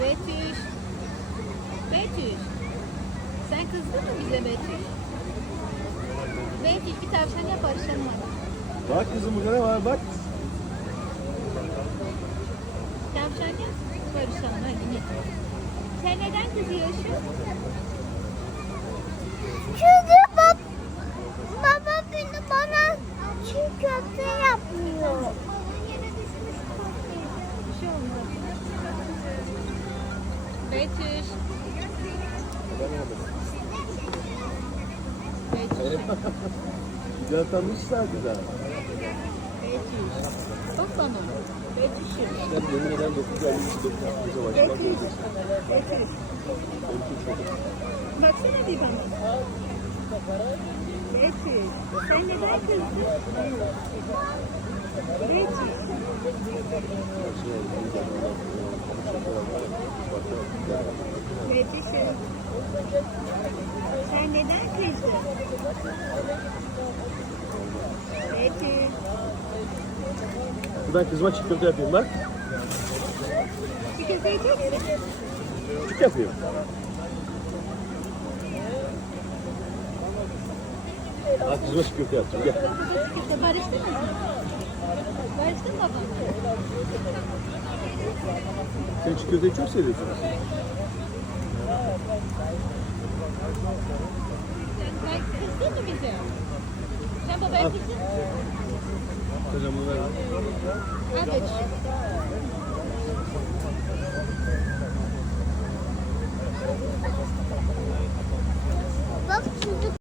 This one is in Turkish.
Betüş. Betüş. Sen kızdın mı bize Betüş? Betüş bir tavşan yap barışalım hadi. Bak kızım burada ne var bak. Tavşan yap barışalım hadi git. Sen neden kızıyorsun? Çünkü bab baba beni bana çiğ köfte yapmıyor. Bir şey olmaz. Betüş. Betüş. Güzel tanışlar güzel. Betüş. Bak bana. Betüş'üm. Sen benim neden 9 ay ilişki bize başlamak göreceksin. Betüş. Çok. Baksana bir bana. Betüş. Sen neden kızdın? Betüş. Betüş'üm. Sen neden kızdın? Betüş. Ben kızıma çiğ köfte yapayım bak. Bir kez yiyeceksin. Küçük yapayım. Bak kızıma çiğ köfte yapacağım. Gel. İşte barıştınız mı? Barıştın mı babam? Sen çiğ köfteyi çok seviyorsun. Sen, sen kızdın mı bize? Sen babaya Al. kızdın mı? Hocam bunu ver. Al